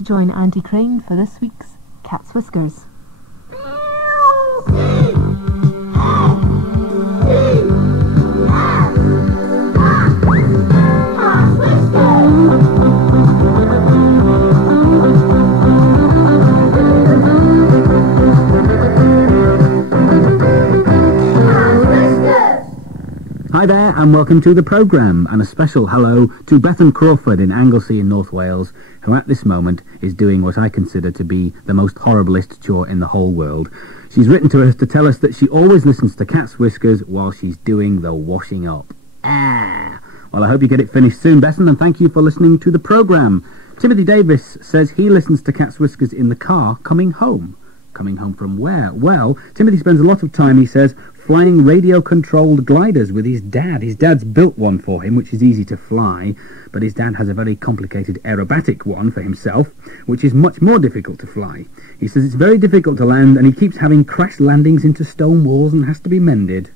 to join Auntie Crane for this week's Cat's Whiskers. Hi there and welcome to the programme, and a special hello to Bethan Crawford in Anglesey in North Wales, who at this moment is doing what I consider to be the most horriblest chore in the whole world. She's written to us to tell us that she always listens to Cat's Whiskers while she's doing the washing up. Well, I hope you get it finished soon, Bethan, and thank you for listening to the programme. Timothy Davis says he listens to Cat's Whiskers in the car coming home. Coming home from where? Well, Timothy spends a lot of time, he says, flying radio-controlled gliders with his dad. His dad's built one for him, which is easy to fly, but his dad has a very complicated aerobatic one for himself, which is much more difficult to fly. He says it's very difficult to land, and he keeps having crash landings into stone walls and has to be mended.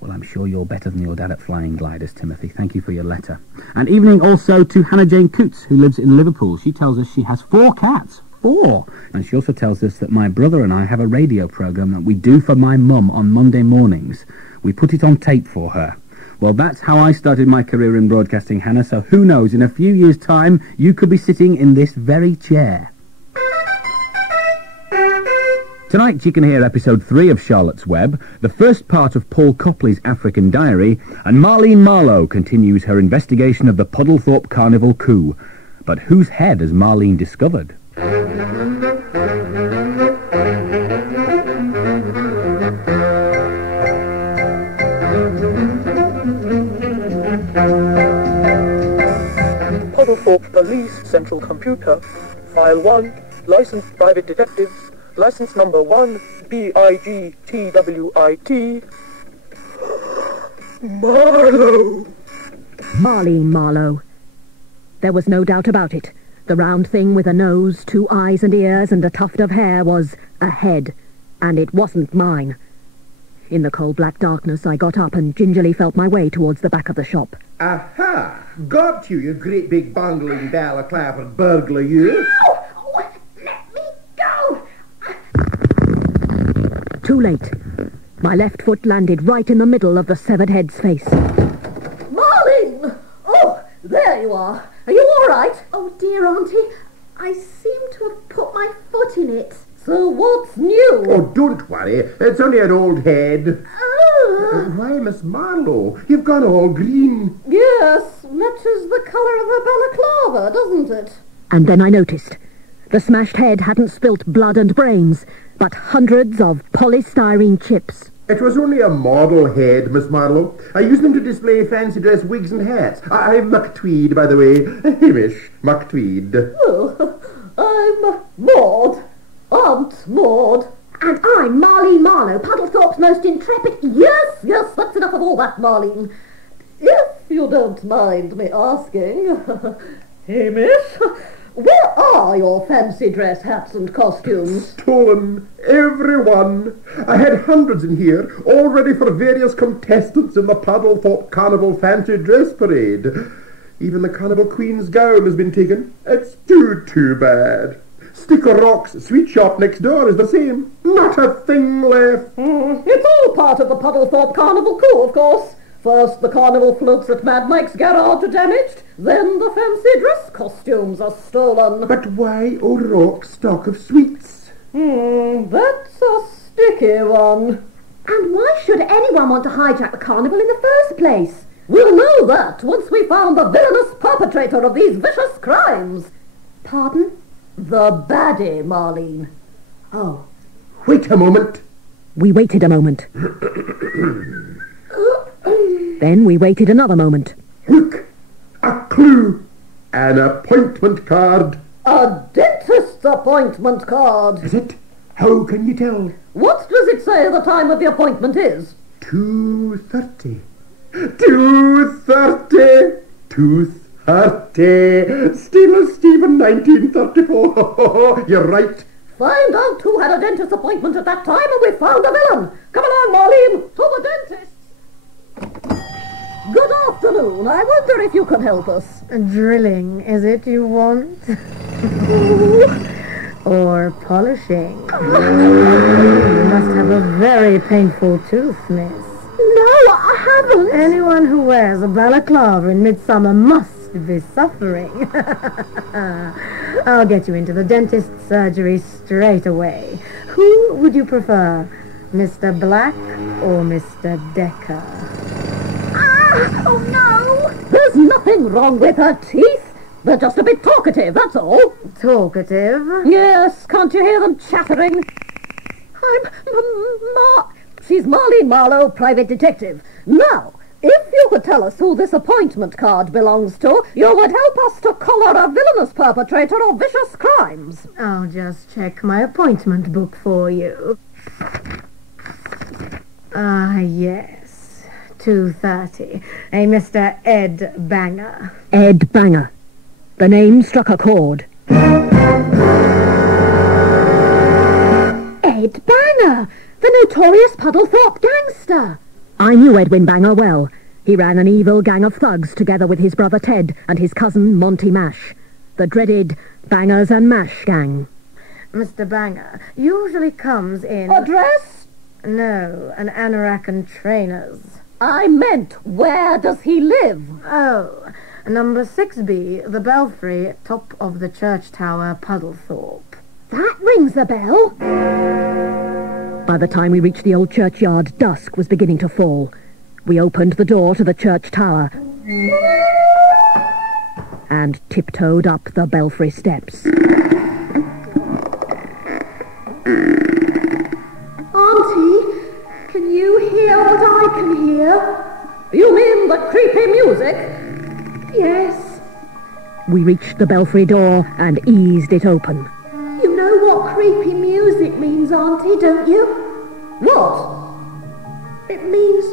Well, I'm sure you're better than your dad at flying gliders, Timothy. Thank you for your letter. And evening also to Hannah Jane Coots, who lives in Liverpool. She tells us she has 4 cats. 4. And she also tells us that my brother and I have a radio programme that we do for my mum on Monday mornings. We put it on tape for her. Well, that's how I started my career in broadcasting, Hannah, so who knows, in a few years' time, you could be sitting in this very chair. Tonight you can hear episode 3 of Charlotte's Web, the first part of Paul Copley's African Diary, and Marlene Marlowe continues her investigation of the Puddlethorpe Carnival Coup. But whose head has Marlene discovered? Puddlethorpe Police Central Computer, File 1, Licensed Private Detective, License Number 1, BIGTWIT, Marlowe. Marlene Marlowe. There was no doubt about it. The round thing with a nose, 2 eyes and ears and a tuft of hair was a head, and it wasn't mine. In the cold black darkness, I got up and gingerly felt my way towards the back of the shop. Aha! Got you great big bungling balaclava burglar, you! Ow! Let me go! Too late. My left foot landed right in the middle of the severed head's face. Marlene! Oh, there you are. Are you all right? Oh, dear Auntie, I seem to have put my foot in it. So what's new? Oh, don't worry. It's only an old head. Why, Miss Marlowe, you've gone all green. Yes, matches the colour of her balaclava, doesn't it? And then I noticed. The smashed head hadn't spilt blood and brains, but hundreds of polystyrene chips. It was only a model head, Miss Marlowe. I use them to display fancy dress wigs and hats. I'm McTweed, by the way. Hamish McTweed. Oh, I'm Maud. Aunt Maud. And I'm Marlene Marlowe, Puddlethorpe's most intrepid... Yes, that's enough of all that, Marlene. If you don't mind me asking, Hamish, where are your fancy dress hats and costumes? Stolen. Every one. I had hundreds in here, all ready for various contestants in the Puddlethorpe Carnival Fancy Dress Parade. Even the Carnival Queen's gown has been taken. It's too bad. Sticker Rock's sweet shop next door is the same. Not a thing left. It's all part of the Puddlethorpe Carnival Coup, of course. First the carnival floats at Mad Mike's garage are damaged, then the fancy dress costumes are stolen. But why O'Rourke's stock of sweets? That's a sticky one. And why should anyone want to hijack the carnival in the first place? We'll know that once we found the villainous perpetrator of these vicious crimes. Pardon? The baddie, Marlene. Oh. Wait a moment. We waited a moment. Then we waited another moment. Look! A clue! An appointment card. A dentist's appointment card. Is it? How can you tell? What does it say the time of the appointment is? 2:30. 2:30. 2:30. Still Stephen 1934. You're right. Find out who had a dentist appointment at that time and we found the villain. Come along, Marlene, to the dentist. Good afternoon. I wonder if you can help us. Drilling, is it you want? Or polishing? You must have a very painful tooth, miss. No, I haven't. Anyone who wears a balaclava in midsummer must be suffering. I'll get you into the dentist's surgery straight away. Who would you prefer, Mr. Black or Mr. Decker? Ah! Oh, no! There's nothing wrong with her teeth. They're just a bit talkative, that's all. Talkative? Yes, can't you hear them chattering? She's Marlene Marlowe, private detective. Now, if you could tell us who this appointment card belongs to, you would help us to collar a villainous perpetrator of vicious crimes. I'll just check my appointment book for you. Ah, yes. 2:30. A Mr. Ed Banger. Ed Banger. The name struck a chord. Ed Banger, the notorious Puddlethorpe gangster. I knew Edwin Banger well. He ran an evil gang of thugs together with his brother Ted and his cousin Monty Mash. The dreaded Bangers and Mash gang. Mr. Banger usually comes in... A dress? No, an anorak and trainers. I meant, where does he live? Oh, number 6B, the Belfry, top of the church tower, Puddlethorpe. That rings a bell. By the time we reached the old churchyard, dusk was beginning to fall. We opened the door to the church tower and tiptoed up the belfry steps. Auntie, can you hear what I can hear? You mean the creepy music? Yes. We reached the belfry door and eased it open. You know what creepy music means, Auntie, don't you? What? It means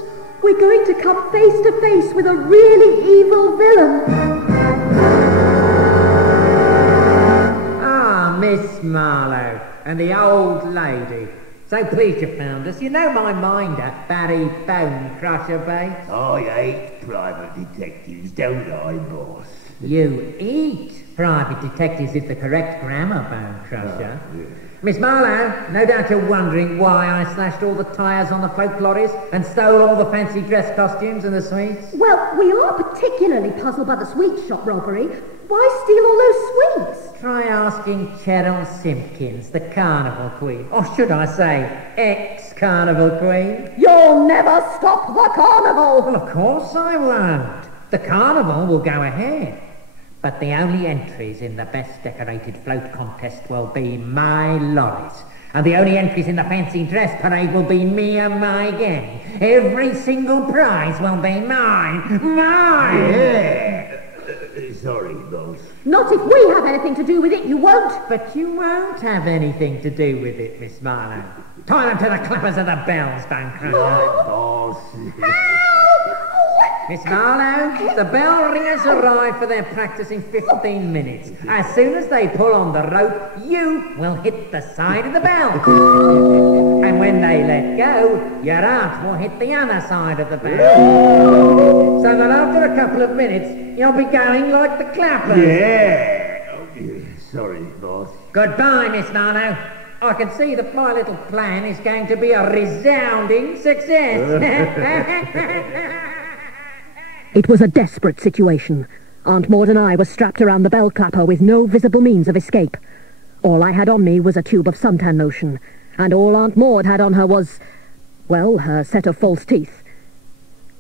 we're going to come face to face with a really evil villain. Ah, Miss Marlowe and the old lady. So pleased you found us. You know my minder, Barry Bone Crusher Bates? I hate private detectives, don't I, boss? You eat private detectives is the correct grammar, Bone Crusher. Yeah. Miss Marlowe, no doubt you're wondering why I slashed all the tyres on the folk lorries and stole all the fancy dress costumes and the sweets. Well, we are particularly puzzled by the sweet shop robbery. Why steal all those sweets? Try asking Cheryl Simpkins, the Carnival Queen. Or should I say, ex-Carnival Queen? You'll never stop the carnival. Well, of course I won't. The carnival will go ahead. But the only entries in the best decorated float contest will be my lorries. And the only entries in the fancy dress parade will be me and my gang. Every single prize will be mine. Mine! Yeah. Sorry, boss. Not if we have anything to do with it, you won't. But you won't have anything to do with it, Miss Marlowe. Tie them to the clappers of the bells, Bone Crusher. Boss. Miss Marlowe, the bell ringers arrive for their practice in 15 minutes. As soon as they pull on the rope, you will hit the side of the bell. And when they let go, your aunt will hit the other side of the bell. So that after a couple of minutes, you'll be going like the clappers. Yeah. Oh, sorry, boss. Goodbye, Miss Marlowe. I can see that my little plan is going to be a resounding success. It was a desperate situation. Aunt Maud and I were strapped around the bell clapper with no visible means of escape. All I had on me was a tube of suntan lotion, and all Aunt Maud had on her was, well, her set of false teeth.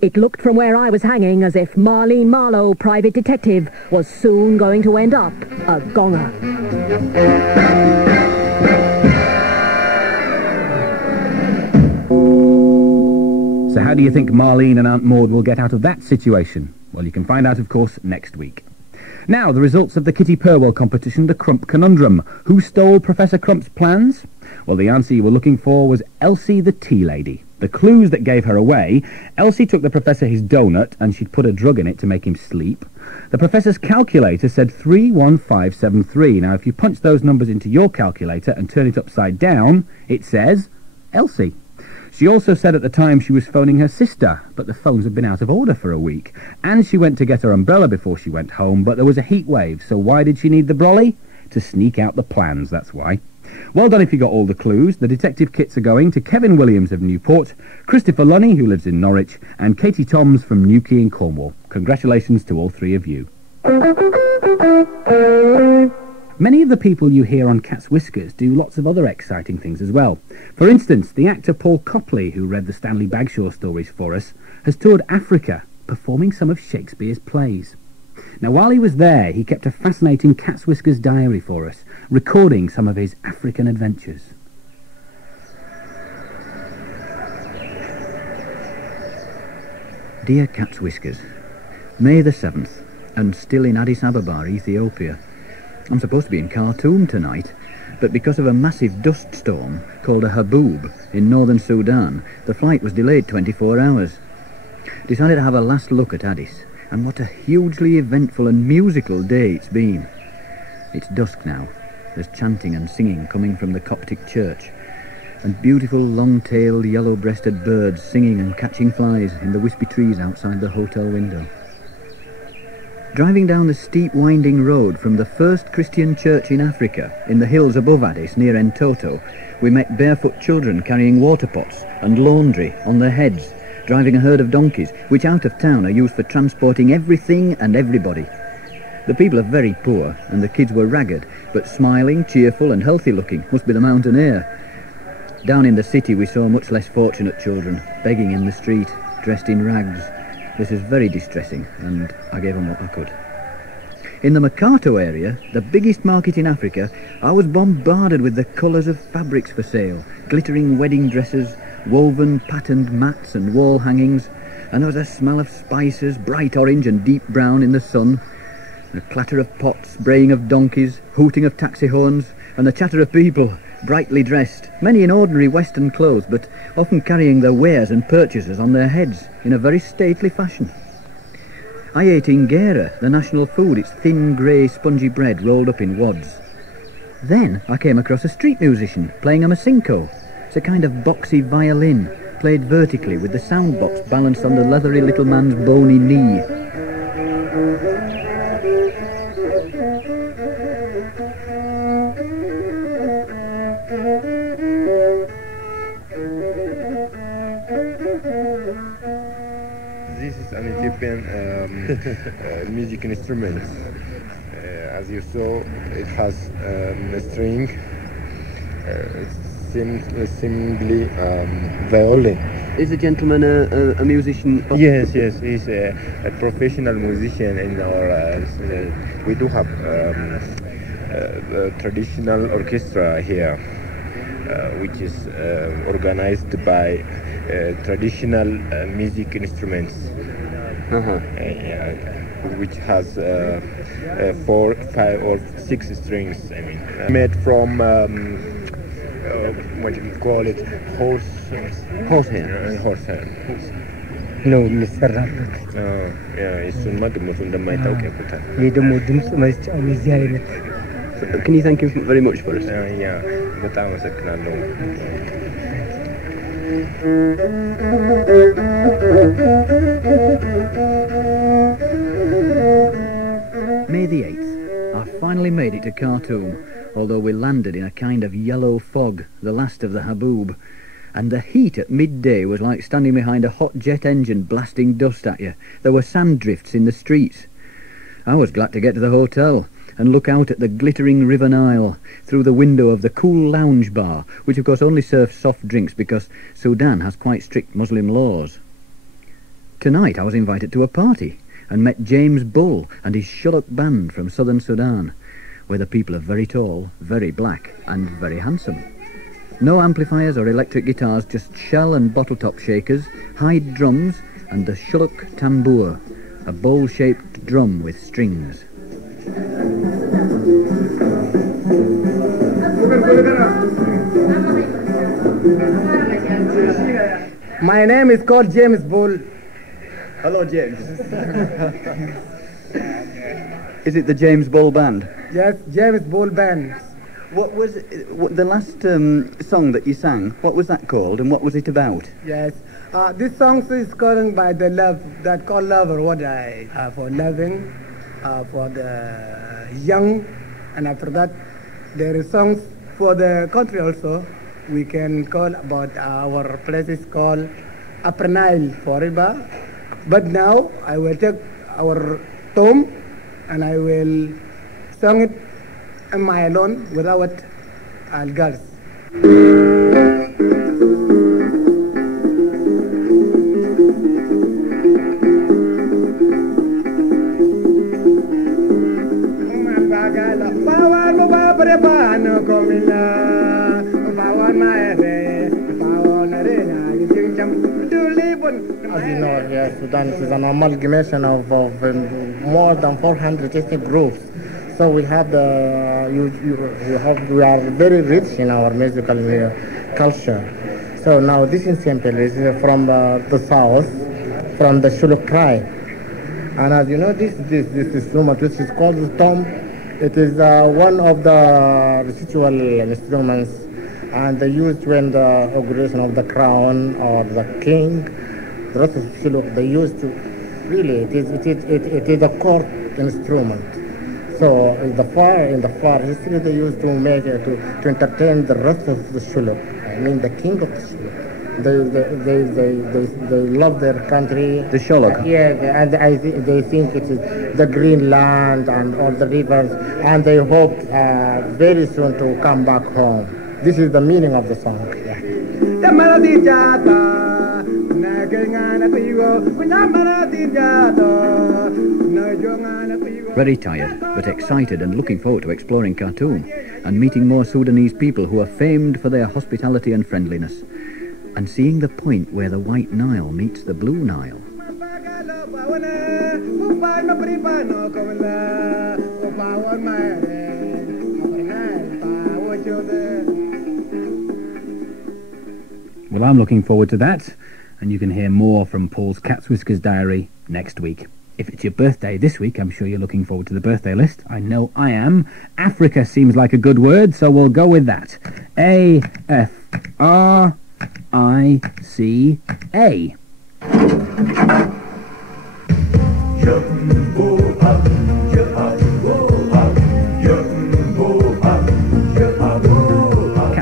It looked from where I was hanging as if Marlene Marlowe, private detective, was soon going to end up a gonger. So how do you think Marlene and Aunt Maud will get out of that situation? Well, you can find out, of course, next week. Now, the results of the Kitty Purwell competition, the Crump Conundrum. Who stole Professor Crump's plans? Well, the answer you were looking for was Elsie the Tea Lady. The clues that gave her away: Elsie took the professor his donut and she'd put a drug in it to make him sleep. The professor's calculator said 31573. Now, if you punch those numbers into your calculator and turn it upside down, it says Elsie. She also said at the time she was phoning her sister, but the phones had been out of order for a week. And she went to get her umbrella before she went home, but there was a heat wave, so why did she need the brolly? To sneak out the plans, that's why. Well done if you got all the clues. The detective kits are going to Kevin Williams of Newport, Christopher Lunny, who lives in Norwich, and Katie Toms from Newquay in Cornwall. Congratulations to all three of you. Many of the people you hear on Cat's Whiskers do lots of other exciting things as well. For instance, the actor Paul Copley, who read the Stanley Bagshaw stories for us, has toured Africa, performing some of Shakespeare's plays. Now, while he was there, he kept a fascinating Cat's Whiskers diary for us, recording some of his African adventures. Dear Cat's Whiskers, May the 7th, and still in Addis Ababa, Ethiopia. I'm supposed to be in Khartoum tonight, but because of a massive dust storm called a haboob in northern Sudan, the flight was delayed 24 hours. Decided to have a last look at Addis, and what a hugely eventful and musical day it's been. It's dusk now. There's chanting and singing coming from the Coptic church, and beautiful long-tailed yellow-breasted birds singing and catching flies in the wispy trees outside the hotel window. Driving down the steep winding road from the first Christian church in Africa, in the hills above Addis near Entoto, we met barefoot children carrying water pots and laundry on their heads, driving a herd of donkeys, which out of town are used for transporting everything and everybody. The people are very poor, and the kids were ragged, but smiling, cheerful and healthy looking. Must be the mountain air. Down in the city we saw much less fortunate children, begging in the street, dressed in rags. This is very distressing, and I gave them what I could. In the Mercato area, the biggest market in Africa, I was bombarded with the colours of fabrics for sale, glittering wedding dresses, woven patterned mats and wall hangings, and there was a smell of spices, bright orange and deep brown in the sun, the clatter of pots, braying of donkeys, hooting of taxi horns, and the chatter of people, brightly dressed, many in ordinary Western clothes, but often carrying their wares and purchases on their heads in a very stately fashion. I ate ingera, the national food, its thin, grey, spongy bread rolled up in wads. Then I came across a street musician playing a masinko. It's a kind of boxy violin, played vertically with the sound box balanced on the leathery little man's bony knee. This is an Ethiopian music instrument. As you saw, it has a string. Seemingly violin. Is the gentleman a musician? Yes, he's a professional musician in our... we do have a traditional orchestra here, which is organized by traditional music instruments, which has 4, 5 or 6 strings, I mean. Made from... what do you call it? Horsehair. ነው የሚሰራበት። እሱንማ ግምቱ እንደማይታወቅ ያውቁታል። ይሄ ደግሞ ድምፅ መስጫው የዚህ አይነት። Can you thank him very much for us? በጣም አመሰግናለሁ። May the 8th. I finally made it to Khartoum, although we landed in a kind of yellow fog, the last of the haboob. And the heat at midday was like standing behind a hot jet engine blasting dust at you. There were sand drifts in the streets. I was glad to get to the hotel and look out at the glittering River Nile through the window of the cool lounge bar, which of course only serves soft drinks because Sudan has quite strict Muslim laws. Tonight I was invited to a party and met James Bull and his Shuluk band from southern Sudan, where the people are very tall, very black and very handsome. No amplifiers or electric guitars, just shell and bottle-top shakers, hide drums and the Shuluk tambour, a bowl-shaped drum with strings. My name is called James Bull. Hello, James. Is it the James Bull Band? Yes, James Bull Band. What was the last song that you sang? What was that called, and what was it about? Yes. This song is called by the love that called love, or what I for loving, for the young, and after that there is songs for the country also. We can call about our places called Upper Nile forever. But now I will take our tone and I will sing it on my own without girls. As you know, Sudan is an amalgamation of more than 400 ethnic groups. So we have we are very rich in our musical culture. So now this ensemble is from the south, from the Shuluk tribe. And as you know, this instrument, which is called the tom, it is one of the residual instruments, and they used when the inauguration of the crown or the king. The rest of Shuluk, they used to really, it is a court instrument. So in the far history, they used to make it to entertain the rest of the Shuluk. I mean, the king of the Shuluk. They love their country. The Shuluk. Yeah, and they think it is the green land and all the rivers, and they hope very soon to come back home. This is the meaning of the song. Yeah. Very tired, but excited and looking forward to exploring Khartoum and meeting more Sudanese people who are famed for their hospitality and friendliness, and seeing the point where the White Nile meets the Blue Nile. Well, I'm looking forward to that, and you can hear more from Paul's Cat's Whiskers diary next week. If it's your birthday this week, I'm sure you're looking forward to the birthday list. I know I am. Africa seems like a good word, so we'll go with that. A-F-R-I-C-A.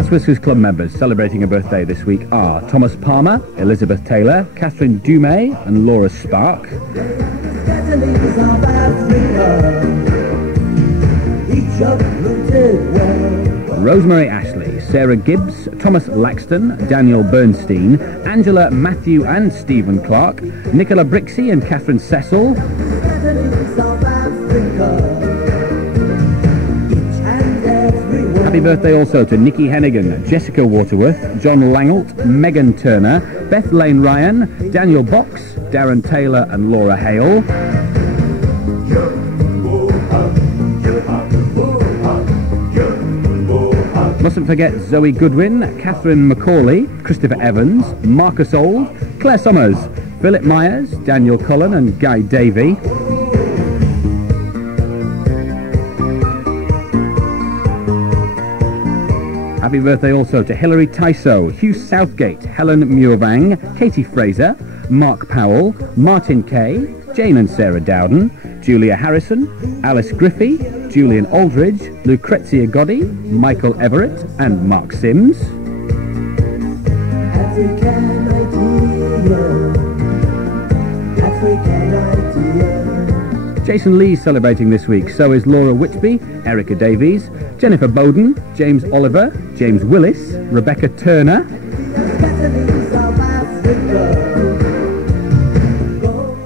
Whiskers Club members celebrating a birthday this week are Thomas Palmer, Elizabeth Taylor, Catherine Dumay and Laura Spark. Rosemary Ashley, Sarah Gibbs, Thomas Laxton, Daniel Bernstein, Angela, Matthew and Stephen Clark, Nicola Brixey and Catherine Cecil. Happy birthday also to Nikki Hennigan, Jessica Waterworth, John Langelt, Megan Turner, Beth Lane Ryan, Daniel Box, Darren Taylor and Laura Hale. Mustn't forget Zoe Goodwin, Catherine Macaulay, Christopher Evans, Marcus Old, Claire Summers, Philip Myers, Daniel Cullen and Guy Davey. Happy birthday also to Hilary Tyso, Hugh Southgate, Helen Muirvang, Katie Fraser, Mark Powell, Martin Kay, Jane and Sarah Dowden, Julia Harrison, Alice Griffey, Julian Aldridge, Lucrezia Goddy, Michael Everett and Mark Sims. Jason Lee's celebrating this week, so is Laura Whitby, Erica Davies, Jennifer Bowden, James Oliver, James Willis, Rebecca Turner.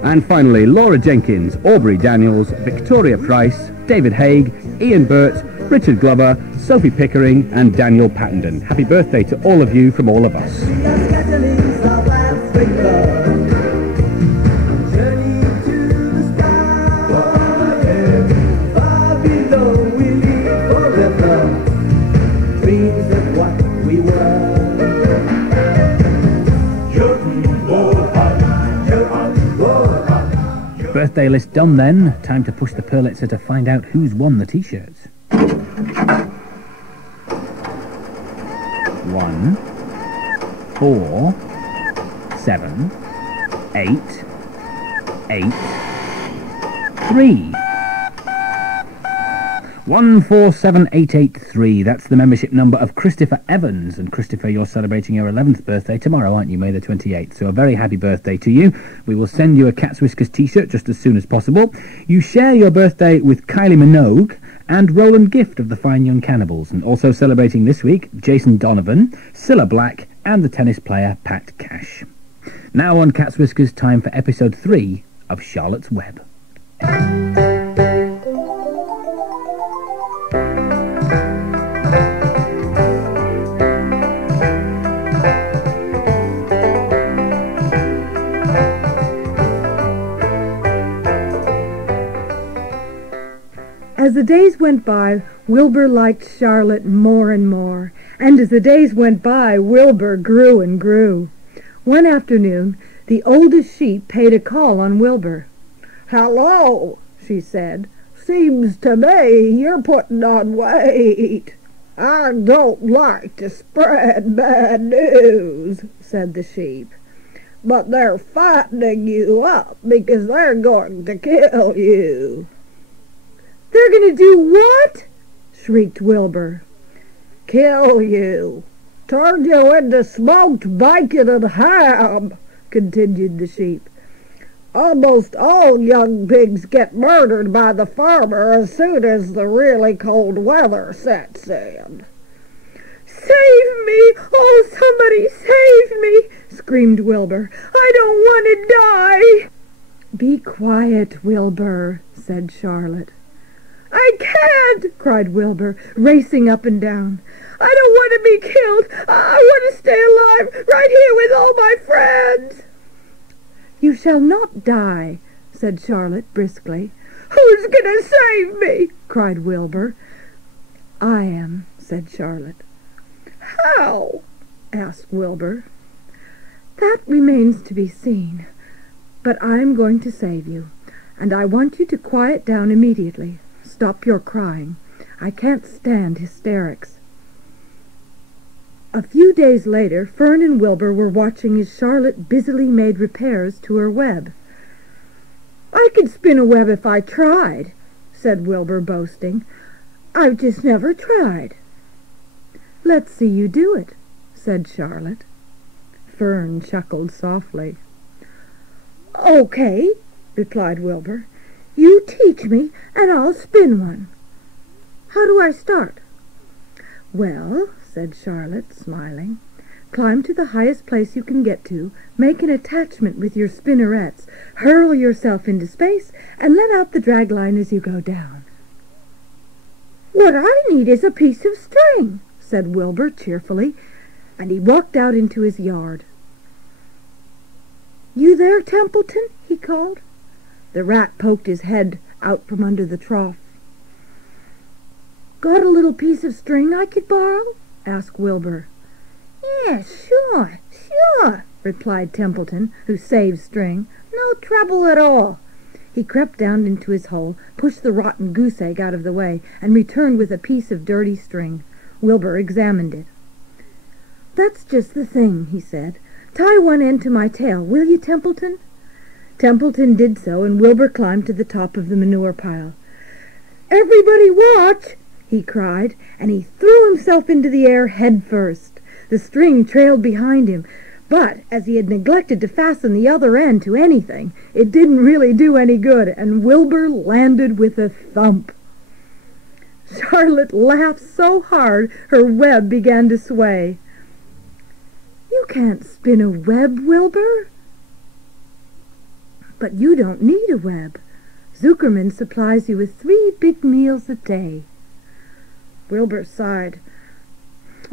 And finally, Laura Jenkins, Aubrey Daniels, Victoria Price, David Haig, Ian Burt, Richard Glover, Sophie Pickering and Daniel Pattenden. Happy birthday to all of you from all of us. Birthday list done then. Time to push the Purlitzer to find out who's won the t-shirts. 1, 4, 7, 8, 8, 3. 147883. That's the membership number of Christopher Evans. And Christopher, you're celebrating your 11th birthday tomorrow, aren't you? May the 28th. So a very happy birthday to you. We will send you a Cat's Whiskers t-shirt just as soon as possible. You share your birthday with Kylie Minogue and Roland Gift of the Fine Young Cannibals. And also celebrating this week, Jason Donovan, Cilla Black and the tennis player Pat Cash. Now on Cat's Whiskers, time for episode 3 of Charlotte's Web. As the days went by, Wilbur liked Charlotte more and more, and as the days went by, Wilbur grew and grew. One afternoon, the oldest sheep paid a call on Wilbur. "Hello," she said. "Seems to me you're putting on weight." "I don't like to spread bad news," said the sheep, "but they're fattening you up because they're going to kill you." "They're going to do what?" shrieked Wilbur. "Kill you. Turn you into smoked bacon and ham," continued the sheep. "Almost all young pigs get murdered by the farmer as soon as the really cold weather sets in." "Save me! Oh, somebody save me!" screamed Wilbur. "I don't want to die!" "Be quiet, Wilbur," said Charlotte. "I can't!" cried Wilbur, racing up and down. "I don't want to be killed! I want to stay alive right here with all my friends!" "You shall not die," said Charlotte briskly. "Who's going to save me?" cried Wilbur. "I am," said Charlotte. "How?" asked Wilbur. "That remains to be seen. But I am going to save you, and I want you to quiet down immediately. Stop your crying. I can't stand hysterics." A few days later, Fern and Wilbur were watching as Charlotte busily made repairs to her web. "I could spin a web if I tried," said Wilbur, boasting. "I've just never tried." "Let's see you do it," said Charlotte. Fern chuckled softly. "Okay," replied Wilbur. "You teach me, and I'll spin one. How do I start?" "Well," said Charlotte, smiling, "climb to the highest place you can get to, make an attachment with your spinnerets, hurl yourself into space, and let out the drag line as you go down." "What I need is a piece of string," said Wilbur cheerfully, and he walked out into his yard. "You there, Templeton?" he called. The rat poked his head out from under the trough. "Got a little piece of string I could borrow?" asked Wilbur. "Yeah, sure, replied Templeton, who saved string. "No trouble at all." He crept down into his hole, pushed the rotten goose egg out of the way, and returned with a piece of dirty string. Wilbur examined it. "That's just the thing," he said. "Tie one end to my tail, will you, Templeton?" Templeton did so, and Wilbur climbed to the top of the manure pile. "Everybody watch!" he cried, and he threw himself into the air head first. The string trailed behind him, but as he had neglected to fasten the other end to anything, it didn't really do any good, and Wilbur landed with a thump. Charlotte laughed so hard her web began to sway. "You can't spin a web, Wilbur." "But you don't need a web. Zuckerman supplies you with 3 big meals a day." Wilbur sighed.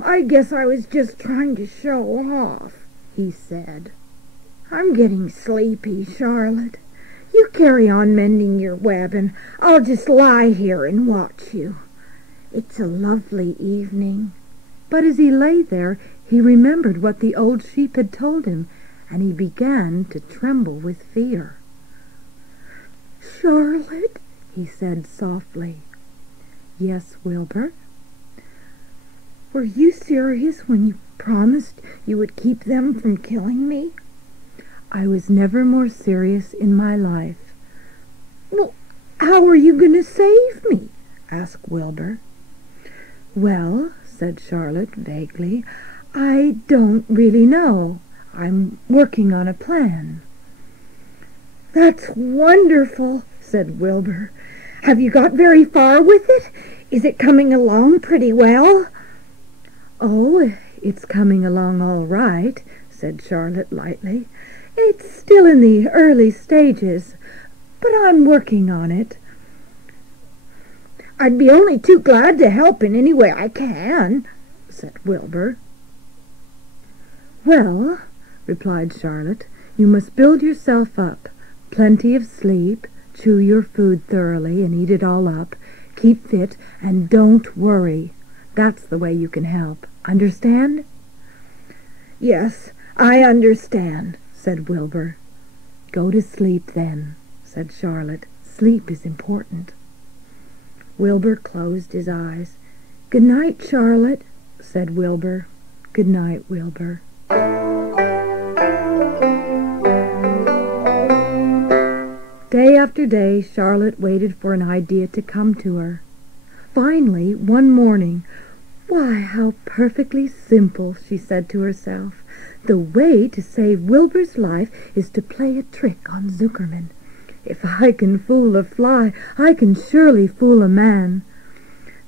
"I guess I was just trying to show off," he said. "I'm getting sleepy, Charlotte. You carry on mending your web, and I'll just lie here and watch you. It's a lovely evening." But as he lay there, he remembered what the old sheep had told him, and he began to tremble with fear. "Charlotte," he said softly. "Yes, Wilbur?" "Were you serious when you promised you would keep them from killing me? I was never more serious in my life. Well, how are you going to save me? Asked Wilbur. Well, said Charlotte vaguely, I don't really know. I'm working on a plan. That's wonderful, said Wilbur. Have you got very far with it? Is it coming along pretty well? Oh, it's coming along all right, said Charlotte lightly. It's still in the early stages, but I'm working on it. I'd be only too glad to help in any way I can, said Wilbur. Well, replied Charlotte, you must build yourself up. Plenty of sleep, chew your food thoroughly and eat it all up, keep fit, and don't worry. That's the way you can help. Understand? Yes, I understand, said Wilbur. Go to sleep then, said Charlotte. Sleep is important. Wilbur closed his eyes. Good night, Charlotte, said Wilbur. Good night, Wilbur. Day after day, Charlotte waited for an idea to come to her. Finally, one morning, "Why, how perfectly simple," she said to herself. "The way to save Wilbur's life is to play a trick on Zuckerman. If I can fool a fly, I can surely fool a man."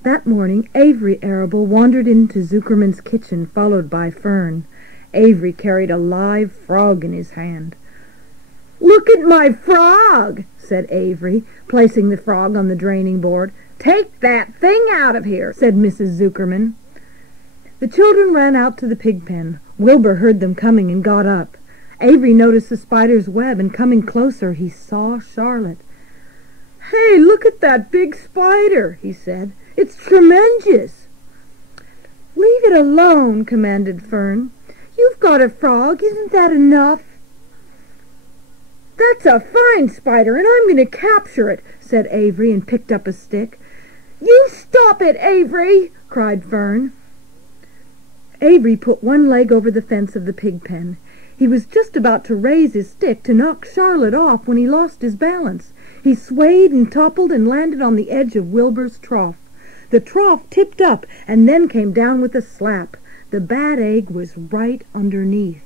That morning, Avery Arable wandered into Zuckerman's kitchen, followed by Fern. Avery carried a live frog in his hand. "Look at my frog," said Avery, placing the frog on the draining board. "Take that thing out of here," said Mrs. Zuckerman. The children ran out to the pig pen. Wilbur heard them coming and got up. Avery noticed the spider's web, and coming closer he saw Charlotte. "Hey, look at that big spider," he said. "It's tremendous." "Leave it alone," commanded Fern. "You've got a frog. Isn't that enough?" "That's a fine spider, and I'm going to capture it," said Avery, and picked up a stick. "You stop it, Avery!" cried Fern. Avery put one leg over the fence of the pig pen. He was just about to raise his stick to knock Charlotte off when he lost his balance. He swayed and toppled and landed on the edge of Wilbur's trough. The trough tipped up and then came down with a slap. The bad egg was right underneath.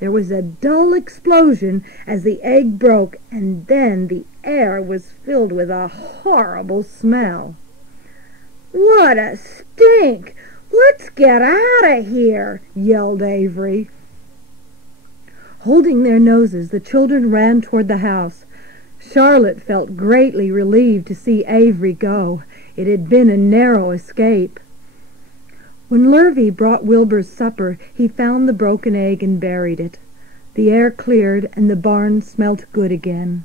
There was a dull explosion as the egg broke, and then the air was filled with a horrible smell. "What a stink! Let's get out of here!" yelled Avery. Holding their noses, the children ran toward the house. Charlotte felt greatly relieved to see Avery go. It had been a narrow escape. When Lurvy brought Wilbur's supper, he found the broken egg and buried it. The air cleared, and the barn smelt good again.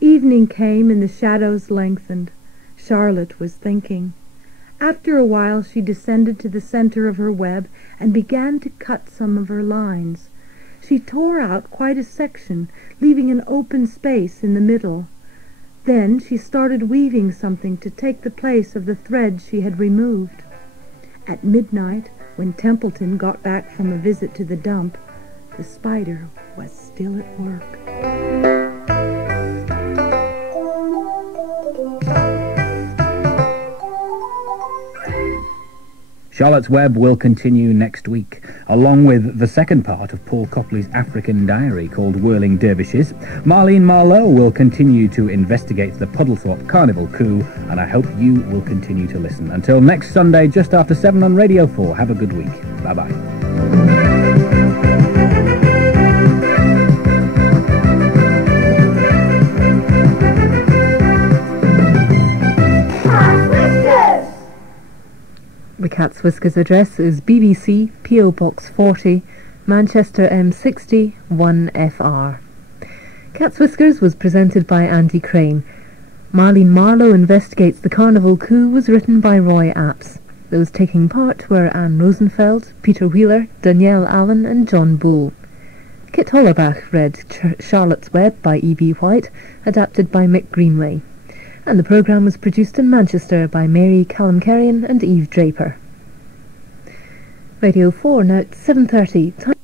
Evening came, and the shadows lengthened. Charlotte was thinking. After a while she descended to the center of her web and began to cut some of her lines. She tore out quite a section, leaving an open space in the middle. Then she started weaving something to take the place of the thread she had removed. At midnight, when Templeton got back from a visit to the dump, the spider was still at work. Charlotte's Web will continue next week, along with the second part of Paul Copley's African diary called Whirling Dervishes. Marlene Marlowe will continue to investigate the Puddlethorpe Carnival Coup, and I hope you will continue to listen. Until next Sunday, just after 7 on Radio 4, have a good week. Bye-bye. The Cat's Whiskers address is BBC, P.O. Box 40, Manchester M60 1FR. Cat's Whiskers was presented by Andy Crane. Marlene Marlowe Investigates the Carnival Coup was written by Roy Apps. Those taking part were Anne Rosenfeld, Peter Wheeler, Danielle Allen and John Bull. Kit Hollerbach read Charlotte's Web by E.B. White, adapted by Mick Greenway. And the programme was produced in Manchester by Mary Kalemkerian and Eve Draper. Radio 4, now it's 7:30.